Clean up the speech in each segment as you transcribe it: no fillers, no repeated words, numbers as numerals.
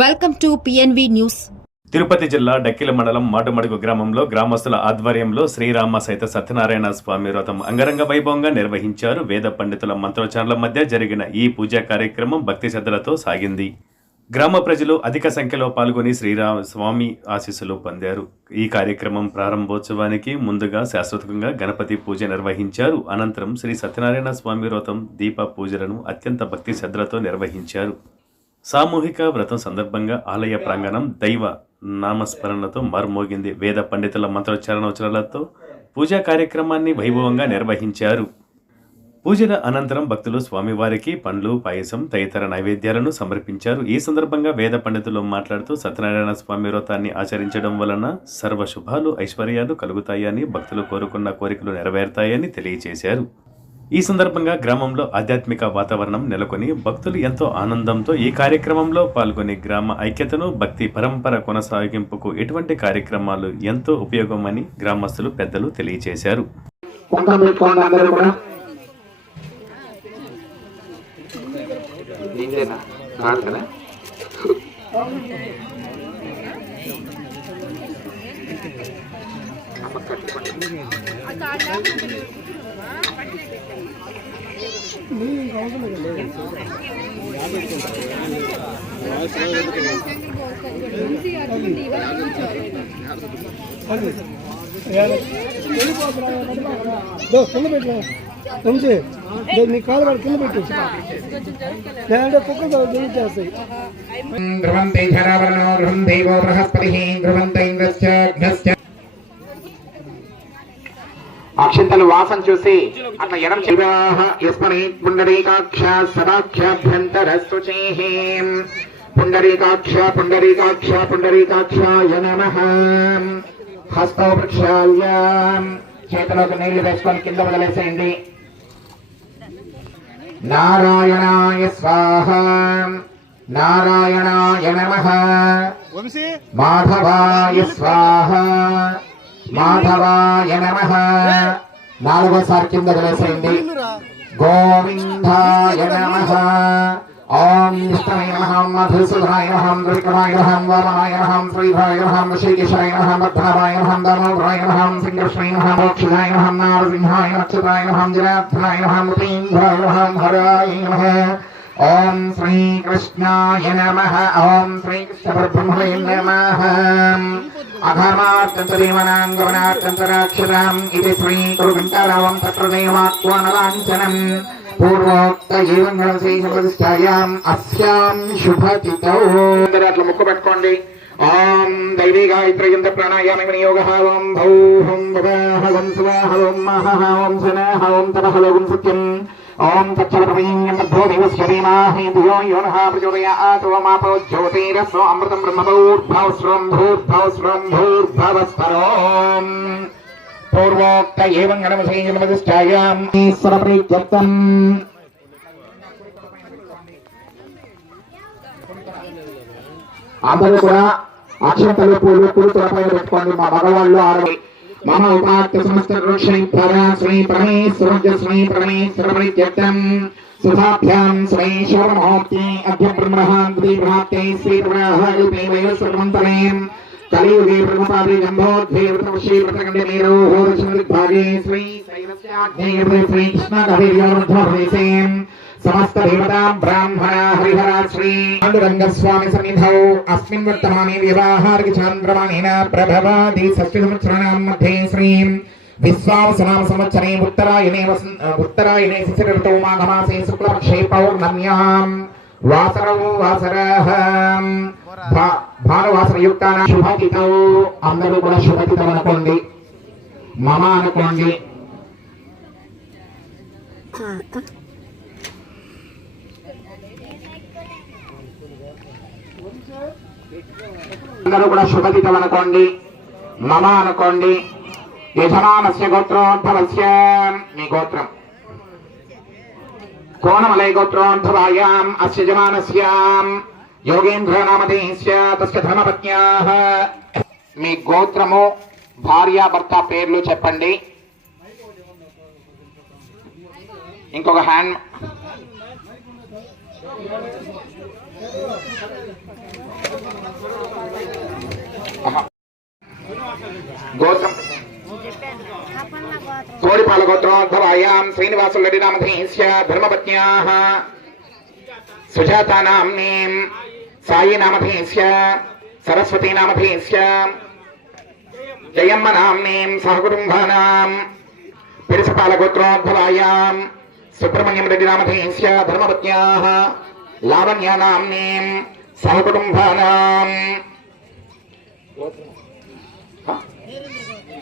Welcome to PNV news. Tirupati జిల్లా డక్కిల మండలం మాటుమడుగు గ్రామంలో గ్రామస్తుల ఆధ్వర్యంలో శ్రీరామ సహిత సత్యనారాయణ స్వామి వ్రతం అంగరంగ వైభవంగా నిర్వహించారు. వేద పండితుల మంత్రోచ్చారణల మధ్య జరిగిన ఈ పూజా కార్యక్రమం భక్తి శ్రద్ధలతో సాగింది. గ్రామ ప్రజలు అధిక సంఖ్యలో పాల్గొని శ్రీరామ స్వామి ఆశీస్సులు పొందారు. ఈ కార్యక్రమం ప్రారంభోత్సవానికి ముందుగా శాశ్వతంగా గణపతి పూజ నిర్వహించారు. అనంతరం శ్రీ సత్యనారాయణ స్వామి వ్రతం దీప పూజలను అత్యంత భక్తి శ్రద్ధలతో నిర్వహించారు. సామూహిక వ్రతం సందర్భంగా ఆలయ ప్రాంగణం దైవ నామస్మరణలతో మార్మోగింది. వేద పండితుల మంత్రోచ్చారణోచ్చరణలతో పూజా కార్యక్రమాన్ని వైభవంగా నిర్వహించారు. పూజల అనంతరం భక్తులు స్వామివారికి పండ్లు, పాయసం తదితర నైవేద్యాలను సమర్పించారు. ఈ సందర్భంగా వేద పండితులు మాట్లాడుతూ సత్యనారాయణ స్వామి వ్రతాన్ని ఆచరించడం వలన సర్వ శుభాలు, ఐశ్వర్యాలు కలుగుతాయని, భక్తులు కోరుకున్న కోరికలు నెరవేరుతాయని తెలియజేశారు. ఈ సందర్భంగా గ్రామంలో ఆధ్యాత్మిక వాతావరణం నెలకొని భక్తులు ఎంతో ఆనందంతో ఈ కార్యక్రమంలో పాల్గొని గ్రామ ఐక్యతను, భక్తి పరంపర కొనసాగింపుకు ఎటువంటి కార్యక్రమాలు ఎంతో ఉపయోగమని గ్రామస్తులు, పెద్దలు తెలియజేశారు. నీ కాలు వాడు కింద పెట్టు, లేదంటే కుక్కలు చేస్తాయి. ధ్రువంతే ఝరావరణో ధ్రువం దేవో బృహస్పతిః ధ్రువంత ఇంద్రశ్చ. అక్షంతలు వాసం చూసి అట్లా ఎడం యస్మనే పుండరీకాక్ష సదాఖ్యాభ్యంతరస్తుచేః పుండరీకాక్ష పుండరీకాక్ష పుండరీకాక్షాయ నమః. హస్తో ప్రక్షాళ్య చేతిలోకి నీళ్లు వేసుకొని కింద వదిలేసేయండి. నారాయణాయ స్వాహ నారాయణాయ నమః. మాధవాయ స్వాహ మాధవాయ నమః. నాలుగోసారి కింద వదిలేసేయండి. గోవిందాయ నమః. ఓం విష్ణవే నమః, మధుసూదనాయ నమః, త్రివిక్రమాయ నమః, వామనాయ నమః, శ్రీధరాయ నమః, శ్రీకేశాయ నమః, పద్మనాభాయ నమః, దామోదరాయ నమః, శ్రీకృష్ణాయ నమః, మోక్షదాయ నమః, నారసింహాయ నక్షత్రాయ నమః, జనార్దనాయ నమః, మృతీంద్రాయ నమః, హరాయ నమః. ఓం శ్రీకృష్ణాయ నమః. ఓం శ్రీకృష్ణ పరబ్రహ్మణే నమః. అఘమార్తంతరేమనాంగమనార్తంతరాక్షరాం ఇది శ్రీ కురుగంటారావం తత్రదేవాక్వానలాంఛనం పూర్వోక్త ఏవంగణశేషప్రతిష్టాయాం అస్యాం శుభతిథౌ. అట్లా ముక్కు పెట్టుకోండి. ఓం దైవీ గాయత్రీ యంత్ర ప్రాణాయామ వినియోగః. ఓం భౌహం భవః ఓం స్వాహ ఓం మహః ఓం శనః ఓం తపః ఓం సత్యం ఓం తచ్చవతమీయం తద్భో దేవస్య ధీమహి ధియో యో నః ప్రచోదయాత్. ఓం ఆపో జ్యోతిరస్వ అమృతం బ్రహ్మభూర్భవస్వం భూర్భవస్వం భూర్భవస్వరోం. పూర్వోక్త ఏవం గణమశేషప్రతిష్టాయాం ఈశ్వర ప్రీత్యర్థం. అందరూ కూడా అక్షంతలు, పూలు, పురుతులపై పెట్టుకోండి. మా మగవాళ్ళు ఆడవాళ్ళు. మమ ఉపాత్య సమస్త వృక్షై శ్రీ పరమేశ్వర శ్రీ పరమేశ్వర ప్రీత్యర్థం. సుధాభ్యాం శ్రీ శివమహోక్తి అద్య బ్రహ్మహాంతి శ్రీ ప్రవాహే కలియుగే ప్రముఖాది జంబోద్భే వృతవశీ వృతకండే మేరో హోరశమదిగ్భాగే శ్రీ శైవస్యాగ్నేయ శ్రీ కృష్ణ కవిర్యోర్ధ్వప్రదేశే సమస్త దేవతా బ్రాహ్మణ హరిహర శ్రీ పాండురంగస్వామి సన్నిధౌ అస్మిన్ వర్తమానే వివాహార్కి చాంద్రమానేన ప్రభవాది షష్ఠి సంవత్సరాణాం మధ్యే శ్రీ విశ్వావసనామ సంవత్సరే ఉత్తరాయణే శిశిర ఋతౌ మాఘమాసే శుక్లపక్షే పౌర్ణమ్యాం వాసరౌ వాసరః భానువాసరయుక్తాన శుభతిథౌ. అందరూ కూడా శుభతిథం అనుకోండి, మమ అనుకోండి. అందరూ కూడా శుభతిథం అనుకోండి, మమ అనుకోండి. యజమానస్య గోత్రోద్భవస్య, మీ గోత్రం. కోణమలై గోత్రోద్భవాయాం అస్య యజమానస్యాం యోగేంద్ర నామధేయస్య తస్య ధర్మపత్న్యాః. మీ గోత్రము, భార్యాభర్త పేర్లు చెప్పండి. ఇంకొక హ్యాండ్ గోత్రం కోడిపాల గోత్రోద్భవాయాం శ్రీనివాసులరెడ్డి నామధేయస్య ధర్మపత్న్యాః సుజాతా నామ్నీం సాయి నామధేయస్య సరస్వతీ నామధేయస్య జయమ్మ నామ్నీం సహకుటుంబానాం పిరసపాల గోత్రోద్భవాయాం సుబ్రహ్మణ్యం రెడ్డి నామధేయస్య ధర్మపత్న్యాః లావణ్య నామ్నీం సహకుటుంబానాం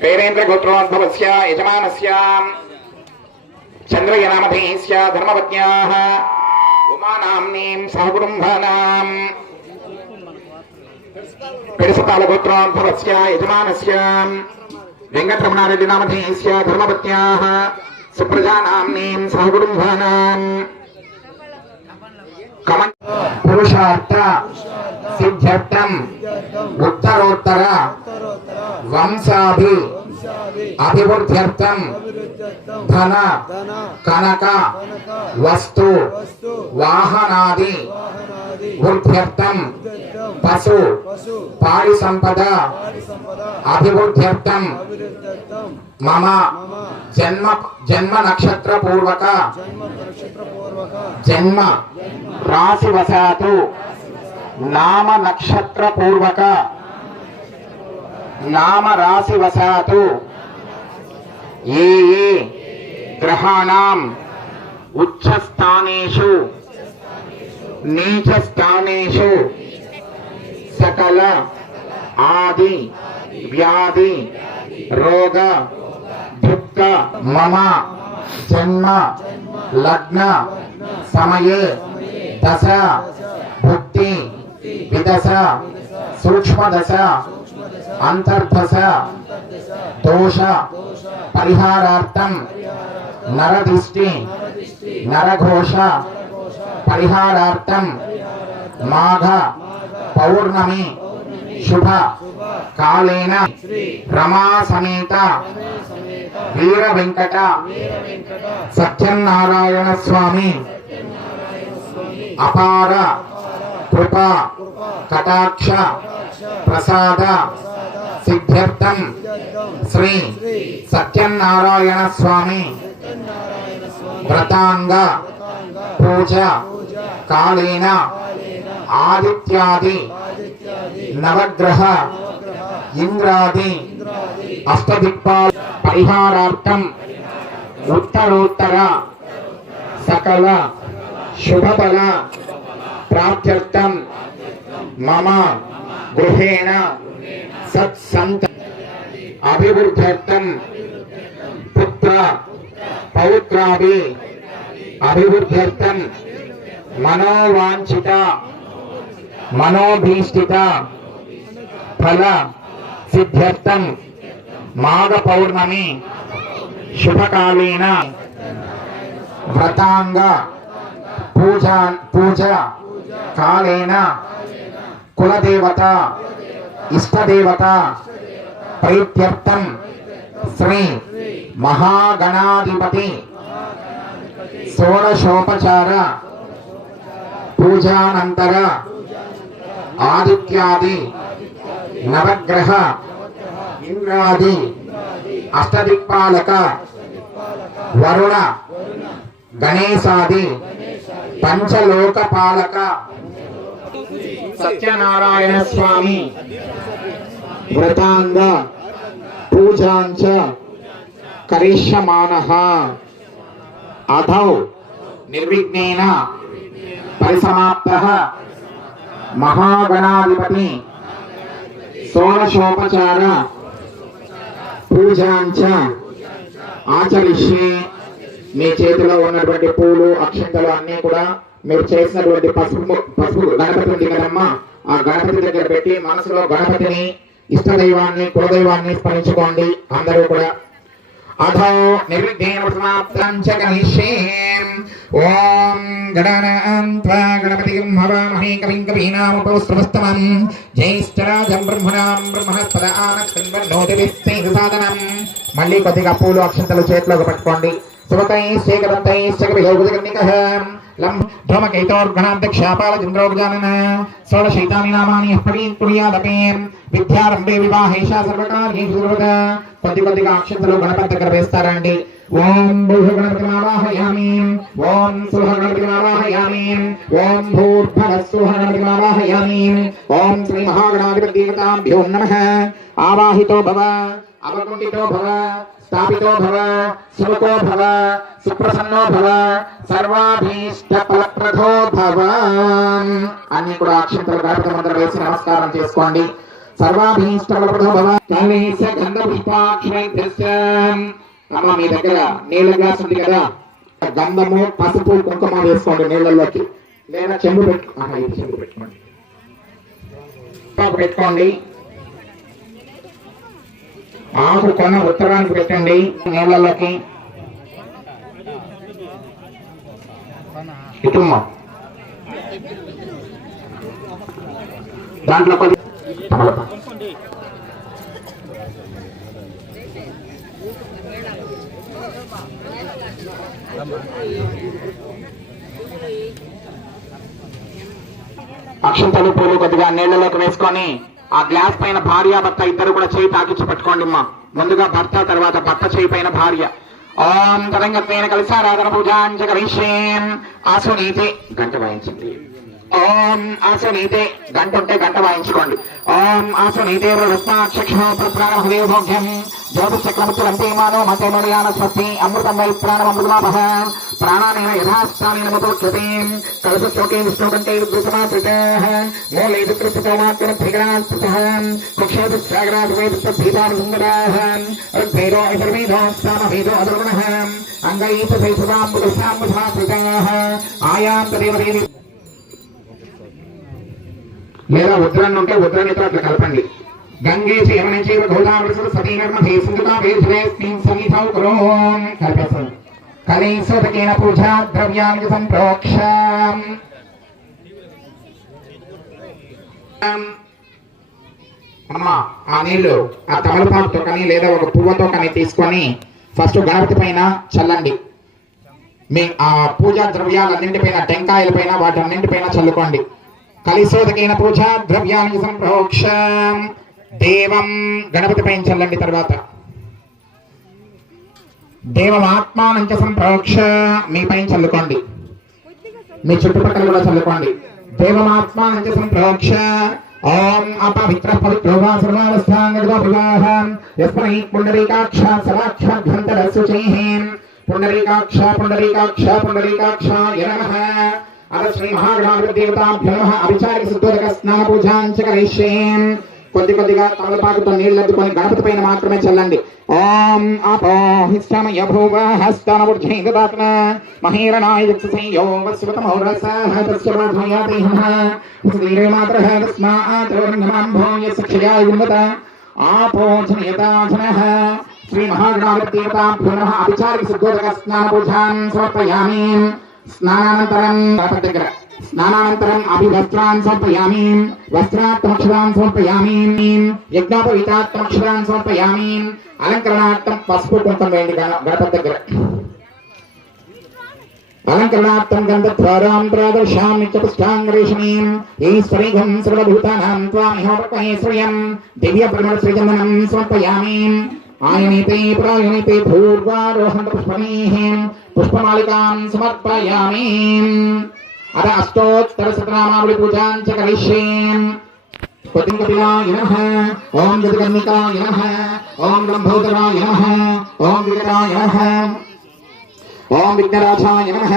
పేరేంద్ర గోత్రోద్భవస్య యజమానస్య చంద్రయ్య నామధేయస్య ధర్మపత్న్యాః ఉమా నామ్నీం సహకుటుంబానాం పిరసపాల గోత్రోద్భవస్య యజమానస్య వెంకటరమణారెడ్డి నామధేయస్య ధర్మపత్న్యాః సుప్రజా నామ్నీం సహకుటుంబానాం పురుషార్థ సిద్ధ్యర్థం ఉత్తరోత్తర వంశాభి అభివృద్ధ్యర్థం ధన కనక వస్తు వాహనాది వృద్ధ్యర్థం పశు పాడి సంపద అభివృద్ధ్యర్థం మమ జన్మ నక్షత్ర పూర్వక జన్మ రాశివశాతు నామ నక్షత్ర పూర్వక నామ రాశివశాతు ఏ ఏ గ్రహాణం ఉచ్చస్థానేషు నీచస్థానేషు సకల ఆది వ్యాధి రోగ దుఃఖ మమ జన్మ లగ్న సమయే దశ భుక్తి విదశ సూక్ష్మదశ అంతర్దశ దోష పరిహారార్థం నరదిష్టి నరఘోష పరిహారార్థం మాఘ పౌర్ణమి శుభ కాలేన రమా సమేత వీర వెంకట సత్యనారాయణ స్వామి అపార కృప కటాక్ష ప్రసాద సిద్ధ్యర్థం శ్రీ సత్యనారాయణ స్వామి వ్రతాంగ పూజ కాలేన ఆదిత్యాది నవగ్రహ ఇంద్రాది అష్టదిక్పాల పరిహారార్థం ఉత్తరోత్తర సకల శుభఫల ప్రాప్త్యర్థం మమ గృహేణ సత్సంత అభివృద్ధ్యర్థం పుత్ర పౌత్రాభి అభివృద్ధ్యర్థం మనోవాంఛిత మనోభీష్టిత ఫల సిద్ధ్యర్థం మాఘ పౌర్ణమి శుభకాలేన వ్రతాంగ పూజ కాలేన కులదేవత ఇష్టదేవత ప్రీత్యర్థం శ్రీ మహాగణాధిపతి షోడశోపచార పూజానంతర ఆదిత్యాది నవగ్రహ ఇంద్రాది అష్టదిక్పాలక వరుణ గణేశాది పంచలోకపాలక సత్యనారాయణ స్వామి వ్రతాంగ పూజాంచ కరిష్యమానః అథౌ నిర్విఘ్నేన పరిసమాప్తః మహాగణాధిపతి షోడశోపచార పూజాంచ ఆచరిష్యే. మీ చేతిలో ఉన్నటువంటి పూలు అక్షంతలు అన్ని కూడా మీరు చేసినటువంటి పసుపు గణపతి ఉంది కదమ్మా, ఆ గణపతి దగ్గర పెట్టి మనసులో గణపతిని ఇష్టదైవాన్ని కులదైవాన్ని స్మరించుకోండి అందరూ కూడా. అథో నిర్విఘ్నేన సమాప్తం చ కరిష్యే. ఓం గణానాన్త్వా గణపతిం హవామహే కవిం కవీనాముపౌస్త్రవస్తమం జ్యేష్ఠరాజం బ్రహ్మణాం బ్రహ్మణస్పద ఆనక్షన్వన్నోతిభిస్సేదసాదనం. మళ్ళీ కొద్దిగా పూలు అక్షంతలు చేతిలోకి పట్టుకోండి. శుభకైశ్చేకదంతైశ్చ కవిగౌగుదిగర్ణికః లం ధూమకేతోర్గణాధ్యక్షాపాలచంద్రోపజానన షోడశైతాని నామాని పుణ్యాదపే విద్యారంభే వివాహేష సర్వకార్యేషు సర్వదా. కొద్దిగా అక్షంతలు గణపతి దగ్గర వేస్తారండి. ఓం భూర్గణపతిమావాహయామి, ఓం సుహగణపతిమావాహయామి, ఓం భూర్భగస్సుహగణపతిమావాహయామి, ఓం శ్రీ మహాగణాధిపతిదేవతాభ్యో నమః. ఆవాహితో భవ, అవకుంఠితో భవ, స్థాపితో భవ, సుముఖో భవ, సుప్రసన్నో భవ, సర్వాభీష్ట ఫలప్రదో భవ. అన్ని కూడా అక్షంతలు గణపతి మంత్రం వేసి నమస్కారం చేసుకోండి. సర్వాభీష్ట ఫలప్రదో భవ. కలేశ గంధ పుష్పాక్షరైత్యస్య. అమ్మ మీ దగ్గర నీళ్ళ గ్లాస్ ఉంది కదా, గంధము పసుపు కుంకుమ వేసుకోండి నీళ్ళలోకి, లేదా చెంబు పెట్టుకోండి. పెట్టుకోండి. ఆకు కొన ఉత్తరానికి పెట్టండి నీళ్ళలోకి. ఇటుమ్మ దాంట్లో కొద్ది అక్షంతలు పూలు కొద్దిగా నీళ్ళలోకి వేసుకొని ఆ గ్లాస్ పైన భార్య భర్త ఇద్దరు కూడా చేయి తాకిచ్చి పట్టుకోండి అమ్మా. ముందుగా భర్త, తర్వాత భర్త చేయి పైన భార్య. ఓం తరంగత్వేన కలిసారాధన పూజాంచ కరిష్యేం. ఆసునీతే గంట వాయించండి. ఓం ఆసునీతే గంట ఉంటే గంట వాయించుకోండి. ఓం ఆసునీతే భోగ్యం జ్యోతిచక్రములంతే మానో మతే మర్యాణ స్వస్తి అమృతం వై ప్రాణమృతమాపహ ప్రాణానేన యథాస్థానేన మతోచ్యతే కలశ శ్లోకే విష్ణుకంటే విద్రుతమాశ్రితః మూలే వికృతమాత్మభిగ్రాస్తః కుక్షేతు సాగరాద్వైతభీతాని సుందరాః ఋగ్వేదో అధర్వేదో సామవేదో అధర్వణః అంగైత సైతవాంబుధసాంబుధాశ్రితాః ఆయాం తదేవదేవి. లేదా ఉద్రాన్ని ఉంటే ఉద్రానితో అట్లా కలపండి. గంగే యమునే చైవ గోదావరి సరస్వతీ నర్మదే సింధుతా వేదస్మిన్ సన్నిధౌ కురోం. కలిపేస్తాం. కలైసోదకేన పూజా ద్రవ్యాన్ని సంప్రోక్ష. అమ్మ ఆ నీళ్లు ఆ తమలపాకుతో కానీ లేదా ఒక పువ్వుతో కానీ తీసుకొని ఫస్ట్ గణపతి పైన చల్లండి. మీ ఆ పూజా ద్రవ్యాలన్నింటిపైన, టెంకాయల పైన, వాటన్నింటిపైన చల్లుకోండి. కలిసోదకైన పూజా ద్రవ్యాన్ని సంప్రోక్ష. దేవం గణపతి పైన చల్లండి. తర్వాత దేవమాత్మానంచ సంప్రోక్ష మీ పైన చల్లుకోండి. మీ చుట్టుపక్కల కూడా చల్లుకోండి. దేవమాత్మానంచ సంప్రోక్ష. ఓం అపవిత్ర పవిత్రో వా సర్వావస్థాంగతో వివాహ యస్మై పుండరీకాక్ష సవాక్షాభ్యంతరశుచైః పుండరీకాక్ష పుండరీకాక్ష పుండరీకాక్షాయ నమః. అద శ్రీ మహాగణాధిపతిదేవతాభ్యో నమః. అభిచారిక శుద్ధోదక స్నాన పూజాంచ కరిష్యేం. కొద్దిగా తమలపాకుతో నీళ్ళెత్తుకొని గణపతి పైన మాత్రమే చల్లండి. ఓం అపోహిష్టమయ భూవ హస్తనవృద్ధేదాత్మ మహీరణాయ సంయో వస్వతమౌరసః తస్య బాధయాతి నమః. శ్రీరే మాత్రః తస్మాత్ వర్ణమాంభోయ సఖ్యాయ గుణవత ఆపోజనయతాజనః. శ్రీ మహాగణాధిపతిదేవతాభ్యో నమః. అభిచారిక శుద్ధోదక స్నాన పూజాం సమర్పయామి. స్నానానంతరం అభివస్త్రాన్ సమర్పయామి. వస్త్రాత్తమక్షరాన్ సమర్పయామి. యజ్ఞోపవీతాత్తమక్షరాన్ సమర్పయామి. అలంకరణార్థం పసుపు కుంకుమ వేయండి గణపతి దగ్గర. అలంకరణార్థం గంధద్వారాం ప్రాదర్శామి చతుష్టాంగరేషణీం ఈశ్వరీఘం సర్వభూతానాం త్వామిహోపకయేశ్వర్యం దివ్య పరిమళ శ్రీచందనం సమర్పయామి. ఆయనైతే ప్రాయణైతే భూర్వారోహంత పుష్పమీః పుష్పమాలికాం సమర్పయామి. అద అష్టోత్తర శతనామావళి పూజాంచ కరిష్యేం. పతింకపిలాయ నమః. ఓం జగన్నికాయ నమః. ఓం లంబోదరాయ నమః. ఓం వికటాయ నమః. ఓం విఘ్నరాజాయ నమః.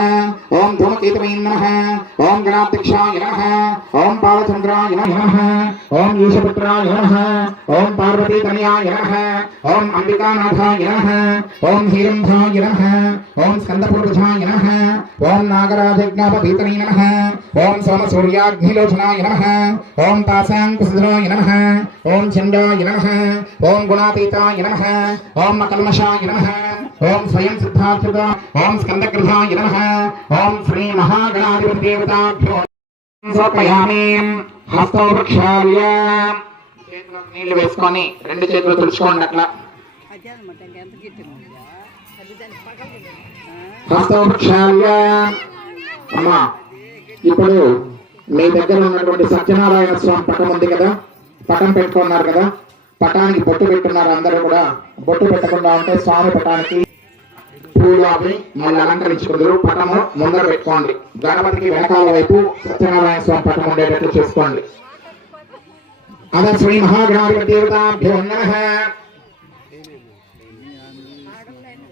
ఓం ధూమకేతవే నమః. ఓం గణాధ్యక్షాయ నమః. ఓం పాలచంద్రాయ నమః. ఓం ఈశపుత్రాయ నమః. ఓం పార్వతీతనయాయ నమః. ఓం అంబికానాథాయ నమః. ఓం హీరంధాయ నమః. ఓం స్కందపూర్వజాయ నమః. ఓం నాగరాజజ్ఞాపపీతనే నమః. ఓం సోమసూర్యాగ్నిలోచనాయ నమః. ఓం తాసాంకుశధరాయ నమః. ఓం చండాయ నమః. ఓం గుణాతీతాయ నమః. ఓం మకల్మషాయ నమః. ఓం స్వయం సిద్ధార్థ. ఓం స్కందగృహాయ నమః. ఓం శ్రీ మహాగణాధిపతిదేవతాభ్యో సమర్పయామి. హస్తో వృక్షాయ. చేతిలో నీళ్లు వేసుకొని రెండు చేతులు తుడుచుకోండి. అట్లా హస్తో వృక్షాయ. అమ్మా ఇప్పుడు మీ దగ్గర ఉన్నటువంటి సత్యనారాయణ స్వామి పటం ఉంది కదా, పటం పెట్టుకున్నారు కదా, పటానికి బొట్టు పెట్టున్నారు. అందరూ కూడా బొట్టు పెట్టకుండా ఉంటే స్వామి పటానికి పూలు ఆపి మళ్ళీ అలంకరించుకుందరు. పటము ముందర పెట్టుకోండి. గణపతికి వెనకాల వైపు సత్యనారాయణ స్వామి పటం ఉండేటట్లు చేసుకోండి. అదే శ్రీ మహాగణాధిపతి దేవతాభ్యో నమః.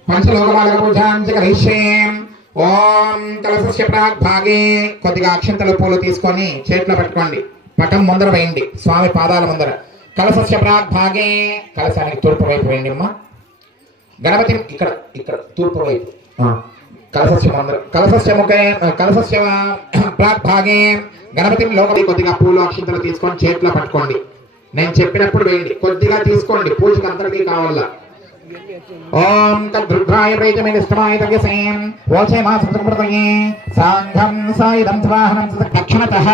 పంచలోకపాలక పూజాంచ కరిష్యేం. ఓం కలశస్య ప్రాగ్భాగే కొద్దిగా అక్షంతల పూలు తీసుకొని చేతిలో పెట్టుకోండి. పటం ముందర వేయండి, స్వామి పాదాల ముందర. కలశస్య ప్రాగ్భాగే, కలశానికి తూర్పు వైపు వేయండి అమ్మా. గణపతి ఇక్కడ ఇక్కడ తూర్పు వైపు. కలశస్య ముందర, కలశస్య ముఖే, కలశస్య ప్రాగ్భాగే గణపతి లోపలి కొద్దిగా పూలు అక్షంతలు తీసుకొని చేతిలో పట్టుకోండి. నేను చెప్పినప్పుడు వేయండి, కొద్దిగా తీసుకోండి, పూజకి అందరికీ కావాలా. ఓం తద్రుద్రాయ ప్రీతమిష్టమాయ తవ్యసేం ఓచే మా సత్కృతయే సాంఘం సాయుధం స్వాహనం దక్షిణతః.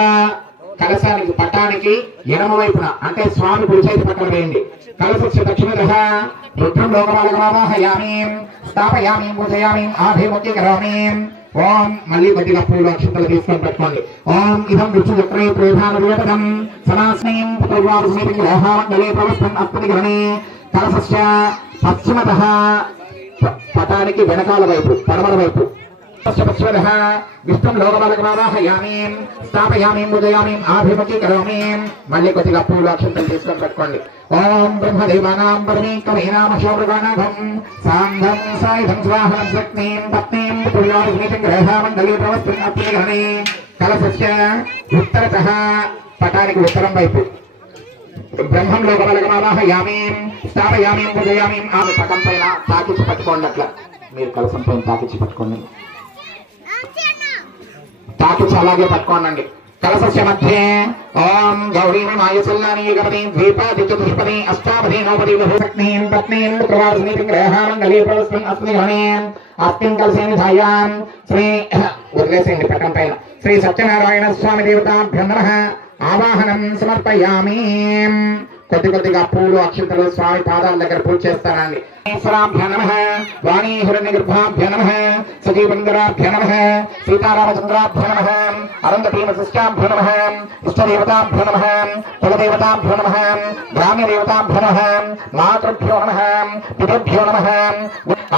కలశానికి పట్టానికి ఎడమ వైపున అంటే స్వామి కుడి చేతి పక్కన వేయండి. కలశస్య దక్షిణతః రుద్రం లోకపాలకమావాహయామి స్థాపయామి పూజయామి ఆభిముఖీ కరోమి. ఓం మళ్ళీ కొద్దిగా పూలు అక్షంతలు తీసుకొని పెట్టుకోండి. ఓం ఇదం విష్ణుచక్రే ప్రేధానపదం సమాస్మీం పుత్రవాసుమేతి గ్రహామండలే ప్రవస్థం అస్మదిగణే. కలశస్య పశ్చిమతః పటానికి వెనకాల వైపు పడమర వైపు. పశ్చిమతః విష్ణుం లోకపాలకమావాహయామి స్థాపయామి పూజయామి ఆభిముఖీ కరోమి. మళ్ళీ కొద్దిగా పూలు అక్షంతలు తీసుకొని పెట్టుకోండి. ఓం బ్రహ్మదేవానాం పరమేకమేనామ శౌర్యగానాభం సాంఘం సాయుధం స్వాహనం శక్తిం పత్నీం పుత్రవాసుమేతి గ్రహామండలే ప్రవస్థం అస్మదిగణే. కలశస్య ఉత్తరతః పటానికి ఉత్తరం వైపు బ్రహ్మం లోకపాలకమావాహయామి స్థాపయామి పూజయామి. ఆమె పటం పైన తాకిచ్చి పట్టుకోండి. అట్లా మీరు కలశం పైన తాకిచ్చి పట్టుకోండి, తాకిచ్చి అలాగే పట్టుకోండి. కలశస్య మధ్యే ఓం గౌరీమి మాయసల్లాని గమని ద్వీపాదిత్యపుష్పని అష్టాపది నవపది బహుశక్నీం పత్నీం పుత్రవాసుమేతి గ్రహామండలే ప్రవస్థం అస్మదిగణే. అస్మిన్ కలశే నిధాయాం శ్రీ వదిలేసేయండి పటం పైన శ్రీ సత్యనారాయణ స్వామి దేవతాభ్యో నమః ఆవాహనం సమర్పయామి. కొద్ది కొద్దిగా పూలు అక్షంతలు స్వామి పాదాల దగ్గర పూజ చేస్తానండి. ఈశ్వరాభ్య నమః వాణీ హిరణ్యగర్భాభ్య నమః సజీవందరాభ్య నమః సీతారామచంద్రాభ్య నమః అరుంధతీ వశిష్ఠాభ్య నమః ఇష్టదేవతాభ్య నమః కులదేవతాభ్య నమః గ్రామ్యదేవతాభ్య నమః మాతృభ్యో నమః పితృభ్యో నమః.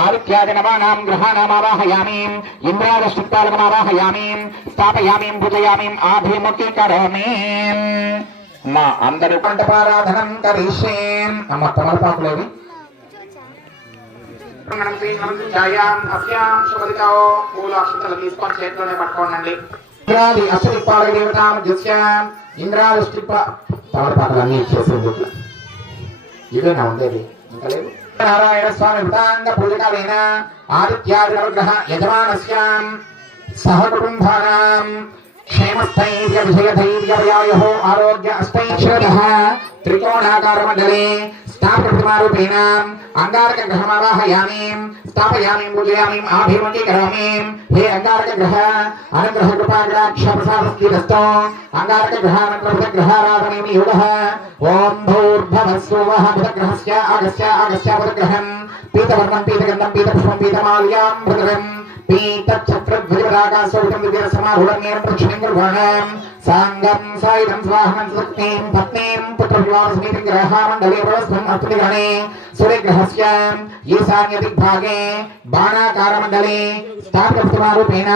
ఆదిత్యాది నవానాం గ్రహాణామావాహయామి ఇంద్రాదశక్తాలకమావాహయామి స్థాపయామి పూజయామి ఆభిముఖీ కరోమి. మా అందరూ కంఠపారాధనం కరిష్యేం. అమ్మ తమలపాకులేవి పూలు అక్షంతలు తీసుకొని చేతిలోనే పట్టుకోండి. ఇంద్రాది అష్టదిక్పాలక దేవతాం దృశ్య ఇంద్రాది తమలపాకులు అన్ని ఇచ్చేసేది. ఇవేనా ఉండేది, ఇంకా లేదు. నారాయణ స్వామి వృతాంగ పూజకాలేన ఆదిత్యాది నవగ్రహ యజమానస్యాం సహ కుటుంబానాం క్షేమస్థైర్య విజయధైర్యవయాయో ఆరోగ్య అష్టైశ్వర్యః త్రికోణాకార మండలే స్థాపృతిమారూపేణ అంగారక గ్రహమావాహయామి స్థాపయామి పూజయామి ఆభిముఖీ కరోమి. హే అంగారక గ్రహ అనుగ్రహ కృపాగ్రాక్ష ప్రసాదస్తిరస్తో అంగారక గ్రహానంతర బుధగ్రహారాధనేమి యోగః. ఓం భూర్భువస్సువః బుధగ్రహస్య ఆగస్య ఆగస్య బుధగ్రహం పీతవర్ణం పీతగంధం పీతపుష్పం పీతమాల్యాం బుధగ్రహం సాంగం సాయుధం స్వాహనం శక్తిం పత్నీం పుత్రవివాహస్మేతి గ్రహామండలే ప్రవస్థం అస్మదిగణే. సూర్యగ్రహస్య ఈశాన్య దిగ్భాగే బాణాకారమండలే స్థాపృతిమారూపేణ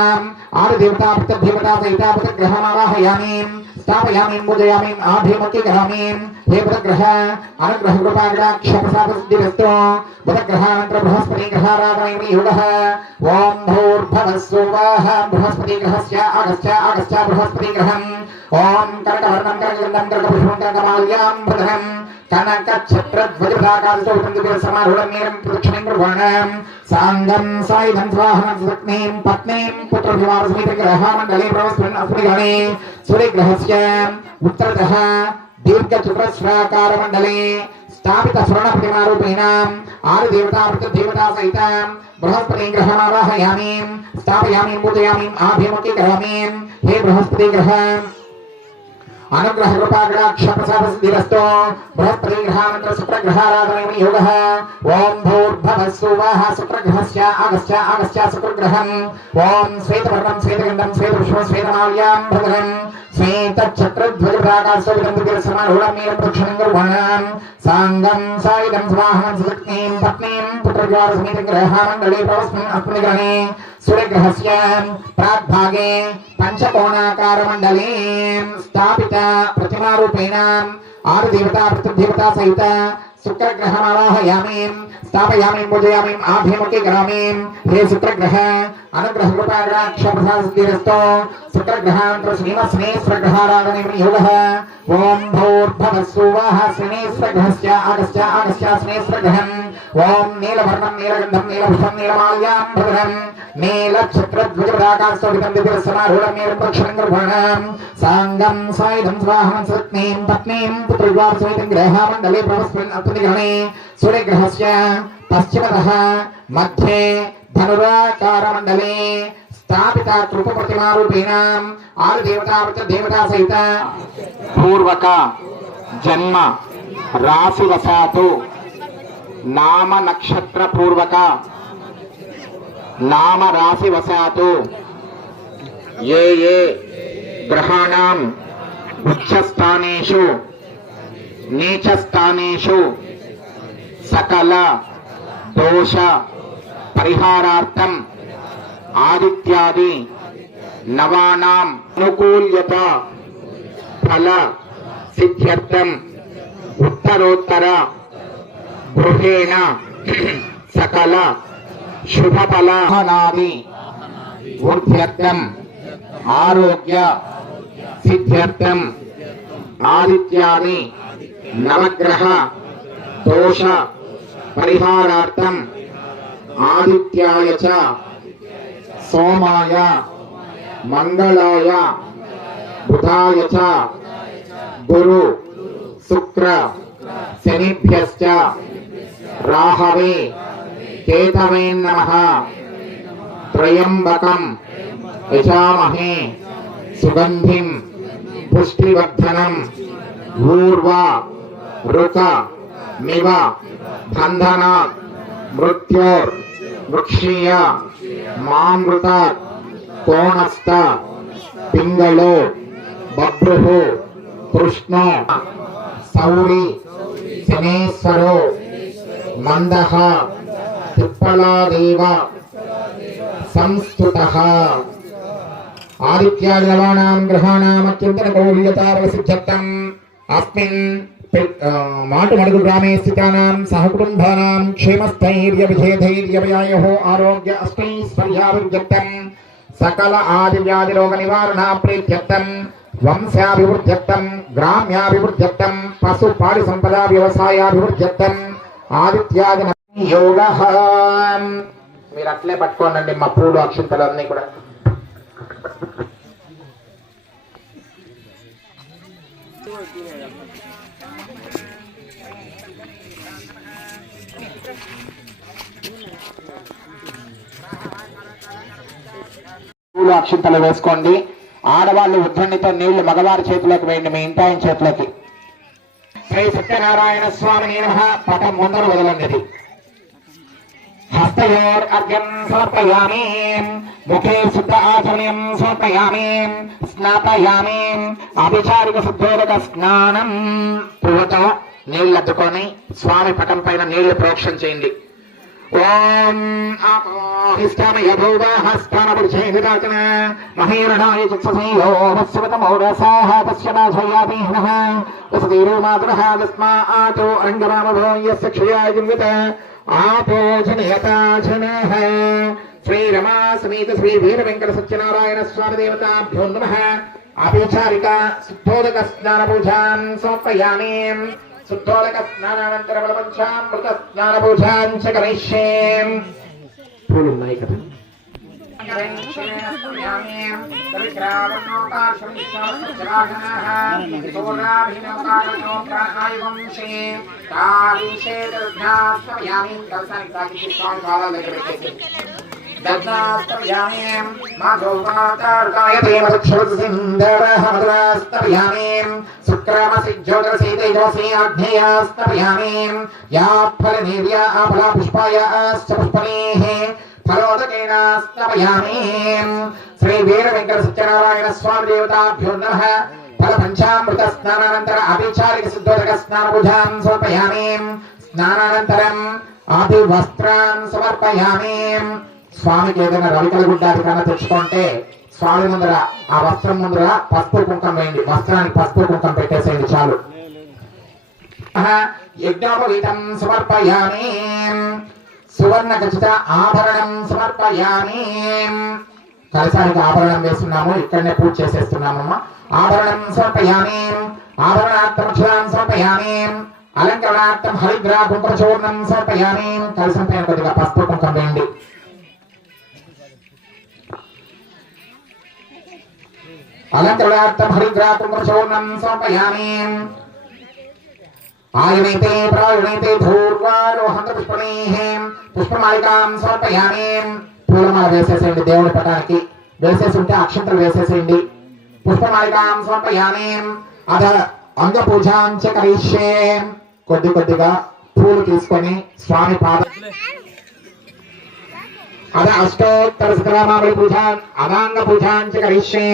ఆదిదేవతా ప్రత్యదేవతా సహితా బుధగ్రహమావాహయామి స్థాపయామి పూజయామి ఆభిముఖీ కరోమి. హే బుధగ్రహ అనుగ్రహ కృపాగ్రాక్ష ప్రసాదస్తిరస్తో బుధగ్రహానంతర బృహస్పతి గ్రహారాధనేమి యోగః. ఓం భూర్భువస్సువః బృహస్పతి గ్రహస్య ఆగస్య ఆగస్య బృహస్పతి గ్రహం. ఓం కనకవర్ణం కనకగంధం కనకపుష్పం కనకమాల్యాం బుధం కనకఛత్రధ్వజభాగాదిసమారూఢం ప్రదక్షిణం కుర్వాణం. సాంగం సాయుధం స్వాహనం శక్తిం పత్నీం పుత్రవివాహస్మేతి గ్రహామండలే ప్రవస్థం అస్మదిగణే. సూర్యగ్రహస్య ఉత్తరతః దీర్ఘచతురస్రాకార మండలే స్థాపిత స్వర్ణ ప్రతిమారూపేణ ఆదిదేవతా ప్రత్యదేవతా సహిత బృహస్పతి గ్రహమావాహయామి స్థాపయామి పూజయామి ఆభిముఖీ కరోమి. హే బృహస్పతి గ్రహ అనుగ్రహ కృపాగ్రాక్ష ప్రసాద సిద్ధిరస్తో బృహస్పతి గ్రహానంతర శుక్రగ్రహారాధనయం యోగః ఓం భూర్భవస్సువః శుక్రగ్రహస్య ఆగస్త్య శుక్రగ్రహం ఓం శ్వేతవర్ణం శ్వేతగంధం శ్వేతపుష్పం శ్వేతమాల్యాం భద్రం శ్వేతచక్రధ్వజరాకాశోభితంబిరసమారూఢమేన ప్రక్షణం గర్భణాం సాంగం సాయుధం స్వాహం సశక్తిం పత్నీం పుత్రద్వారసమేత గ్రహామండలే ప్రవస్మిన్ అస్మిగ్రహే సూర్యగ్రహస్య ప్రాగ్భాగే పంచకోణాకారమండలే స్థాపిత ప్రతిమారూపేణ ఆరు దేవతా ప్రతిదేవతా సహిత शुक्रग्रहमावाहयामि स्थापयामि पूजयामि आभिमुखे करामि हे शुक्रग्रह अनुग्रह कृपाग्राक्ष प्रसाद सिद्धिरस्तो शुक्रग्रहान्तర श्रीमत्स्नेश्वरग्रहाराधनम् योगः ओम भूर्भवस्सुवः श्रीनेश्वरग्रहस्य आगस्त्य श्रीनेश्वरग्रहम् ओम नीलवर्णं नीलगन्धं नीलपुष्पं नीलमाल्यां भद्रं नीलक्षत्रध्वजराकाशोभितं दिव्यसमारूढमेनं प्रक्षणं गृहाणां साङ्गं सायुधं स्वाहं सत्नीं पत्नीं पुत्रद्वारसमेतं ग्रहामण्डले प्रवस्मिन् अत्मनिग्रहणे सूर्यग्रहस्य पश्चिमतः मध्ये धनुराकारमण्डले स्थापिता कृपप्रतिमारूपेण आरु देवता सहित पूर्वक जन्म राशिवशातु नाम नक्षत्र पूर्वक नाम राशिवशातु ये ग्रहाणाम् उच्चस्थानेषु नीचस्थानेषु सकल दोष परिहारार्थम् आदित्यादि नवानाम् अनुकूल्यता फल सिद्ध्यर्थम् उत्तरोत्तर गृहेण सकल शुभफलानादि वृद्ध्यर्थम् आरोग्य सिद्ध्यर्थम् आदित्यादि नवग्रह दोष परिहारार्थम् आदित्याय च सोमाय मंगलाय बुधाय च गुरु शुक्र शनिभ्यश्च राहवे केतवे नमः त्रयंबकं यजामहे सुगंधिं पुष्टिवर्धनम् ऊर्वा रुक मिव बंधनात् मृत्योर्मुक्षीय मामृतात् कोणस्थ पिंगलो बभ्रुः कृष्णो सौरी शनेश्वरो मंदः पिप्पलादेव संस्तुतः आदित्यादि नवानां ग्रहाणाम् अत्यन्तनकौलीयतावसिद्ध्यर्थम् अस्मिन् माटुमडगु ग्रामे स्थितानां सहकुटुम्बानां क्षेमस्थैर्यविजयधैर्यवयायोः आरोग्य अष्टैश्वर्याभिवृद्ध्यर्थम् सकल आदिव्याधिरोगनिवारणाप्रीत्यर्थम् वंशाभिवृद्ध्यर्थम् ग्राम्याभिवृद्ध्यर्थम् पशुपालिसम्पदा व्यवसायाभिवृद्ध्यर्थम् आदित्यादि योगः మీరు అట్లే పట్టుకోండి మా పూలు అక్షంతలన్నీ కూడా పూలు అక్షంతలు వేసుకోండి ఆడవాళ్ళు ఉద్ధరణితో నీళ్లు మగవారి చేతిలోకి వేయండి మీ ఇంటాయన చేతిలోకి శ్రీ సత్యనారాయణ స్వామి నమః పటం ముందర వదలండి हस्तयोर अर्घ्यं समर्पयामि मुखे शुद्ध आचमनीयं समर्पयामि स्नापयामि अभिचारिक शुद्धोदक स्नानं పూలతో నీళ్లు అద్దుకొని స్వామి పటం పైన నీళ్లు ప్రోక్షణ చేయండి ఓం ఆపోహిష్టామయ భూవాహస్థానపురుషేహితాచన మహేరణాయ చక్షుషేయో వస్వతమౌరసాః తస్య నాశయాభిః వసతీరో మాతరః తస్మాతో అంగరామభో యస్య క్షయాయ జింవిత आपोजनयताजनः श्री रमा समेत श्री वीर वेंकट सत्यनारायण स्वामी देवताभ्यो नमः अभिचारिका शुद्धोदक स्नान पूजां समर्पयामि शुद्धोदक स्नानानन्तरं बलपञ्चामृत स्नान पूजां च करिष्ये पूर्णमय कथा दत्नास्तव्यामि माधोमाकारकाय देवदक्षवसिन्धरः मधुरास्तव्यामि शुक्रामसि ज्योतिषि तेजसि अग्नेयास्तव्यामि या फलनिर्या फला पुष्पाय अश्च पुष्पणेः फलोदकेनास्तव्यामि श्री वीर वेंकट सत्यनारायण स्वामी देवताभ्यो नमः फल पंचामृत स्नानानंतर अभिचारिक सिद्धोदक स्नान पूजां समर्पयामि स्नानानंतरं आदि वस्त्रान् समर्पयामि స్వామికి ఏదైనా రవికల గుడ్డాది కన్నా తెచ్చుకుంటే స్వామి ముందర ఆ వస్త్రం ముందర పసుపు కుంకం వేయండి వస్త్రానికి పసుపు కుంకం పెట్టేసేయండి చాలు యజ్ఞోపవీతం సమర్పయామి సువర్ణ ఖచ్చిత ఆభరణం సమర్పయామి కలశానికి ఆభరణం వేస్తున్నాము ఇక్కడనే పూజ చేసేస్తున్నామమ్మా ఆభరణం సమర్పయామి ఆభరణార్థం క్షురాన్ సమర్పయామి అలంకరణార్థం హరిద్రా కుంకుమచూర్ణం సమర్పయామి కలశం పైన కొద్దిగా పసుపు కుంకం వేయండి అలంకరణార్థం హరిద్రా కుంకుమచూర్ణం సమర్పయామి आयुनेते प्रायुनेते धूर्वारोहंत पुष्पणेः पुष्पमालिकां समर्पयामि పూలమాల వేసేసేయండి దేవుడి పటానికి వేసేసి ఉంటే అక్షంతలు వేసేసేయండి పుష్పమాలికాం సమర్పయామి అద అంగ పూజాంచ కరిష్యే కొద్ది కొద్దిగా పూలు తీసుకొని స్వామి పాద అద అష్టోత్తర శతనామావళి పూజ అదాంగ పూజాంచ కరిష్యే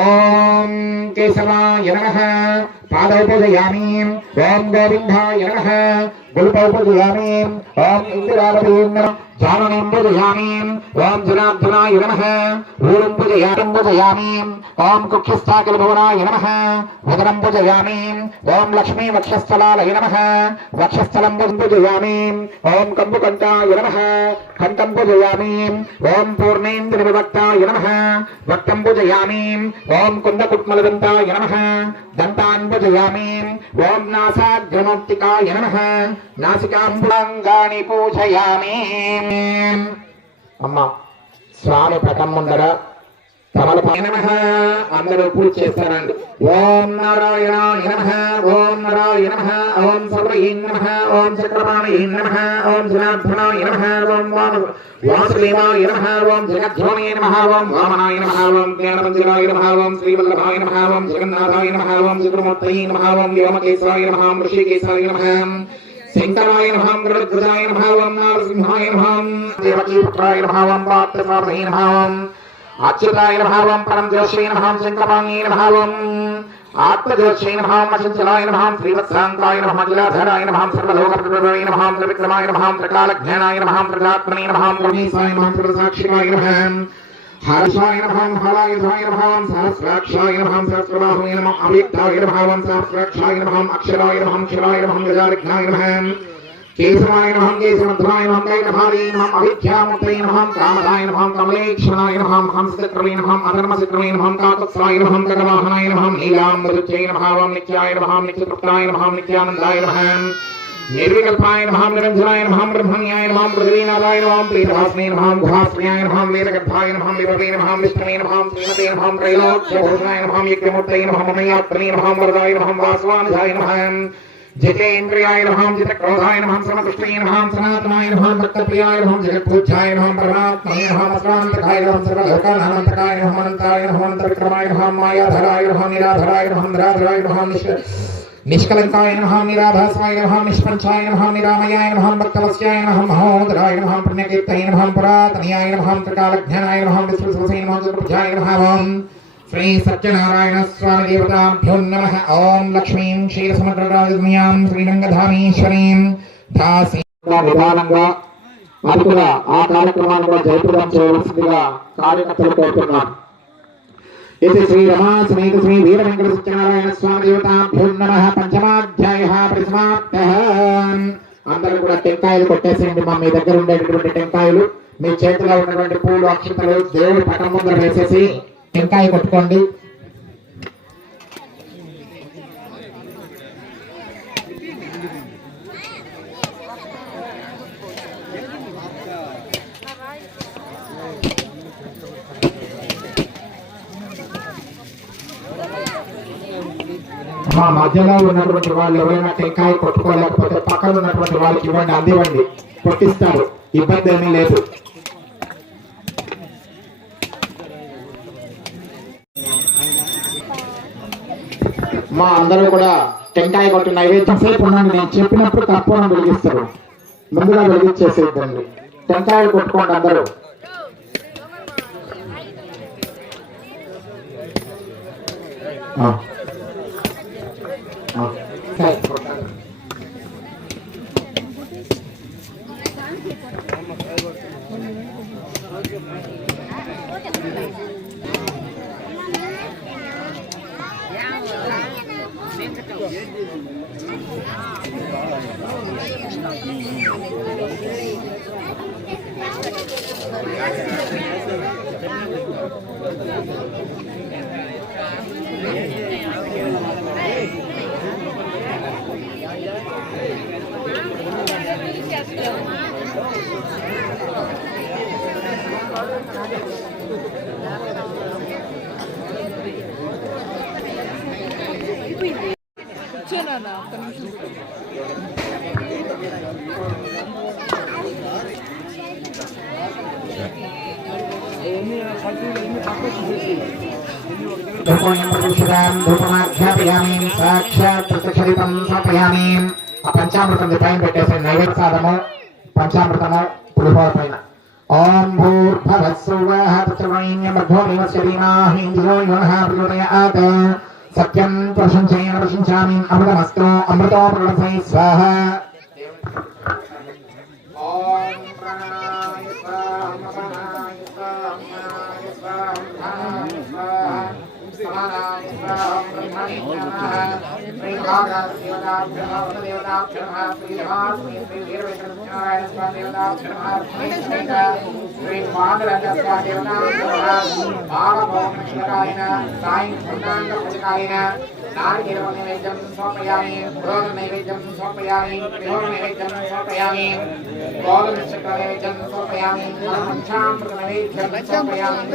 ఓం కేశవాయ నమః పాదౌ పూజయామి ఓం గోవిందాయ నమః గుల్పౌ పూజయామి ఓం ఇందిరావతీ నమః జాననం పూజయామి ఓం జనార్దనాయ నమః ఊరం పూజయామి ఓం కుక్షస్థాకిల భువనాయ నమః ఉదరం పూజయామి ఓం లక్ష్మీ వక్షస్థలాయ నమః వక్షస్థలం పూజయామి ఓం కంబుకంఠాయ నమః కంఠం పూజయామి ఓం పూర్ణేంద్ర విభక్తాయ నమః వక్తం పూజయామి ఓం కుండకుట్మలదంతాయ నమః దంతాన్ పూజయామి ఓం నాసాగ్రమౌక్తికాయ నమః నాసికాంబులాంగాని పూజయామి అమ్మ స్వామి పటం ముందర తమలపాయ నమః అందరూ పూజ చేస్తారండి ఓం నారాయణాయ నమః ఓం నారాయణ నమః ఓం సర్వయే నమః ఓం చక్రపాణయే నమః ఓం జనార్దనాయ నమః ఓం వాసుదేవాయ నమః ఓం జగద్ధ్వనే నమః ఓం వామనాయ నమః ఓం జ్ఞానమందిరాయ నమః ఓం శ్రీవల్లభాయ నమః ఓం జగన్నాథాయ నమః ఓం చతుర్మూర్తయే నమః ఓం వ్యోమకేశాయ నమః ఋషికేశాయ నమః శంకరాయ నమః గరుడాయ నమః ఓం నరసింహాయ నమః దేవకీపుత్రాయ నమః ఓం పాత్రసారథే నమః ఓం అచ్యుతాయ నమః ఓం పరం జ్యోతిషే నమః శంకరపాణ్యే నమః ఓం ఆత్మజ్యోతిషే నమః అచంచలాయ నమః శ్రీవత్సాంతాయ నమః అఖిలాధారాయ నమః సర్వలోకప్రభవే నమః త్రివిక్రమాయ నమః త్రికాలజ్ఞానాయ నమః త్రిలాత్మనే నమః గణేశాయ నమః సర్వసాక్షికాయ నమః హర్షాయ నమః హలాయుధాయ నమః సహస్రాక్షాయ నమః సహస్రబాహువే నమః అవ్యక్తాయ నమః సహస్రాక్షాయ నమః అక్షరాయ నమః క్షరాయ నమః గజానఘ్నాయ నమః కేశవాయ నమః కేశవధ్వాయ నమః కైటభావే నమః అవిద్యాముత్రే నమః కామదాయ నమః కమలేక్షణాయ నమః హంసచక్రవే నమః అధర్మచక్రవే నమః కాకత్సాయ నమః గగవాహనాయ నమః నీలాంబుజై నమః ఓం నిత్యాయ నమః నిత్యతృప్తాయ నమః నిత్యానందాయ నమః నిర్వికల్పాయ నమః నిరంజనాయ నమః బ్రహ్మణ్యాయ నమః పృథివీనాథాయ నమః ప్రీతవాస్నే నమః గుహాశ్రయాయ నమః వేదగర్భాయ నమః విభవే నమః విష్ణవే నమః శ్రీమతే నమః త్రైలోక్యభూషణాయ నమః యజ్ఞమూర్తయే నమః మమయాత్మనే నమః వరదాయ నమః వాసవానుజాయ నమః जितेन्द्रियाय नमः जितक्रोधाय नमः समकृष्णाय नमः सनातनाय नमः भक्तप्रियाय नमः जगत्पूज्याय नमः परमात्मने नमः स्वान्तकाय नमः सर्वलोकानान्तकाय नमः अनन्ताय नमः अनन्तविक्रमाय नमः मायाधराय नमः निराधराय नमः निराधराय नमः निष्कलंकाय नमः निराभासाय नमः निष्पञ्चाय नमः निरामयाय नमः भक्तवस्याय नमः महोदराय नमः पुण्यकीर्तये नमः पुरातनयाय नमः त्रिकालज्ञानाय नमः विश्वसवसे नमः चतुर्भुजाय नमः श्री सत्यनारायण स्वामी देवताभ्यो नमः ओम लक्ष्मीं क्षीरसमुद्रराजन्यां श्रीरंगधामेश्वरीं दासी విధానంగా అది కూడా ఆ కార్యక్రమాన్ని కూడా జయప్రదం చేయవలసిందిగా కార్యకర్తలు కోరుతున్నారు. ఇది శ్రీ రమా సమేత శ్రీ వీర వెంకట సత్యనారాయణ స్వామి దేవతాభ్యో నమః పంచమాధ్యాయః పరిసమాప్తః. అందరూ కూడా టెంకాయలు కొట్టేసేయండి. మా మీ దగ్గర ఉండేటటువంటి టెంకాయలు మీ చేతిలో ఉన్నటువంటి పూలు అక్షతలు దేవుడి పటం ముందర వేసేసి టెంకాయ కొట్టుకోండి. మా మధ్యలో ఉన్నటువంటి వాళ్ళు ఎవరైనా టెంకాయ కొట్టుకోలేకపోతే పక్కన ఉన్నటువంటి వాళ్ళకి ఇవ్వండి, అందివ్వండి, కొట్టిస్తారు, ఇబ్బంది ఏమీ లేదు. మా అందరూ కూడా టెంకాయ కొట్టి నైవేద్యం సేపు ఉండండి. నేను చెప్పినప్పుడు కర్పూరం వెలిగిస్తారు, ముందుగా వెలిగించేసేద్దండి. టెంకాయలు కొట్టుకోండి అందరూ. సాక్షాత్ ప్రత్యక్షం సమర్పయామి. ఆ పంచామృతం పైన పెట్టేసి నైవేద్య సాధము పంచామృతము పులిహోర పైన. ఓం భూర్భువస్సువః తత్సర్వైన్యమర్భో దేవస్య ధీమహి ధియో యోనః ప్రచోదయాత్. సత్యం ప్రశంసయేన ప్రశంసామి. అమృతమస్తు అమృతో ప్రలభై స్వాహ. ఓం ప్రణాయ స్వాహ ప్రణాయ స్వాహ ప్రణాయ స్వాహ సమానాయ స్వాహ బ్రహ్మణి నమః. శ్రీ భాగవతాభ్యో దేవతాభ్యో శ్రీ మహాశ్రీ శ్రీ వీరవిక్రమనారాయణ స్వామి దేవతాభ్యో శ్రీ పాండురంగ దేవతాభ్యో భాగభౌమేశ్వరాయన సాయం పూర్ణాంగ పూజకాయన నారికేల నైవేద్యం సమర్పయామి. పురోగ నైవేద్యం సమర్పయామి. విహోర నైవేద్యం సమర్పయామి. గోధుమచక్ర నైవేద్యం సమర్పయామి. పంచామృత నైవేద్యం సమర్పయామి.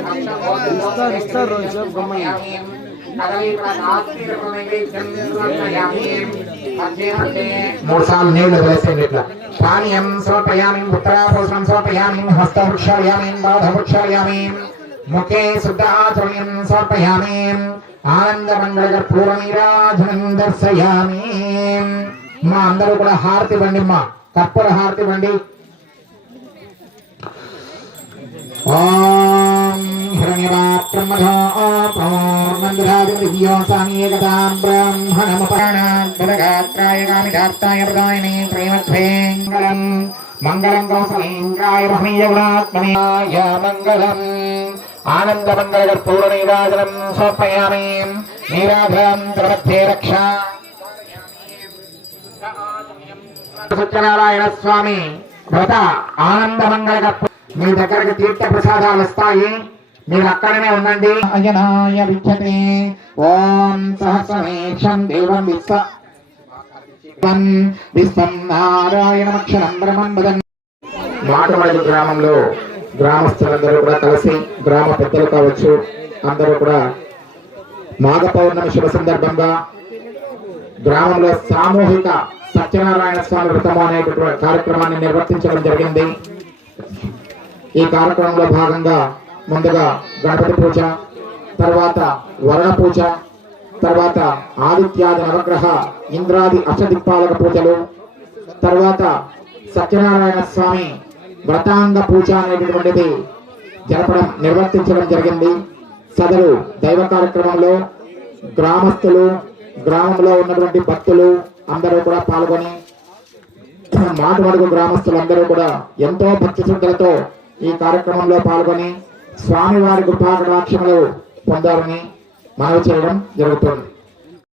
సమర్పయామి. మూడు సార్లు నీళ్లు వేసేయండి. ఇట్లా పానీయం సమర్పయామి. ఉత్తరాభూషణం సమర్పయామి. హస్తవృక్షాయామి. బాధవృక్షాయామి. ముఖే శుద్ధాచరణ్యం సమర్పయామి. ఆనందమంగళకర్పూర నీరాజనం దర్శయామి. మా అందరూ కూడా హారతి ఇవ్వండి. మా కర్పూర హారతి ఇవ్వండి. ఓం హిరణ్యపాత్రమధో పౌర్ణందరాజదివ్యో సామీకతాం బ్రహ్మణముపరణాత్మగాత్రాయ కామితార్థాయ ప్రదాయినే శ్రీమద్వేంగళం మంగళం కౌసలేంద్రాయ మహనీయగుణాత్మనేయ మంగళం. ఆనందమంగళకర్పూర నీరాజనం సమర్పయామి. నీరాజనం ప్రమధ్యే రక్ష. సత్యనారాయణ స్వామి వ్రత ఆనందమంగళకర్పూర. మీ దగ్గరకు తీర్థ ప్రసాదాలు వస్తాయి, మీరు అక్కడనే ఉండండి. అయనాయ విద్యతే. ఓం సహస్రమేక్షం దేవం విశ్వం నారాయణమక్షరం బ్రహ్మం వదన్. మాటమడుగు గ్రామంలో గ్రామస్తులందరూ కూడా కలిసి, గ్రామ పెద్దలు కావచ్చు, అందరూ కూడా మాఘ పౌర్ణమి శుభ సందర్భంగా గ్రామంలో సామూహిక సత్యనారాయణ స్వామి వ్రతం అనేటువంటి కార్యక్రమాన్ని నిర్వర్తించడం జరిగింది. ఈ కార్యక్రమంలో భాగంగా ముందుగా గణపతి పూజ, తర్వాత వరుణ పూజ, తర్వాత ఆదిత్యాది నవగ్రహ ఇంద్రాది అష్టదిక్పాలక పూజలు, తర్వాత సత్యనారాయణ స్వామి వ్రతాంగ పూజ అనేటటువంటిది నిర్వర్తించడం జరిగింది. సదరు దైవ కార్యక్రమంలో గ్రామస్తులు, గ్రామంలో ఉన్నటువంటి భక్తులు అందరూ కూడా పాల్గొని, మాటమడుగు గ్రామస్తులందరూ కూడా ఎంతో భక్తి శ్రద్ధలతో ఈ కార్యక్రమంలో పాల్గొని స్వామివారి కృపాకటాక్షములు పొందాలని మనవి చేయడం జరుగుతుంది.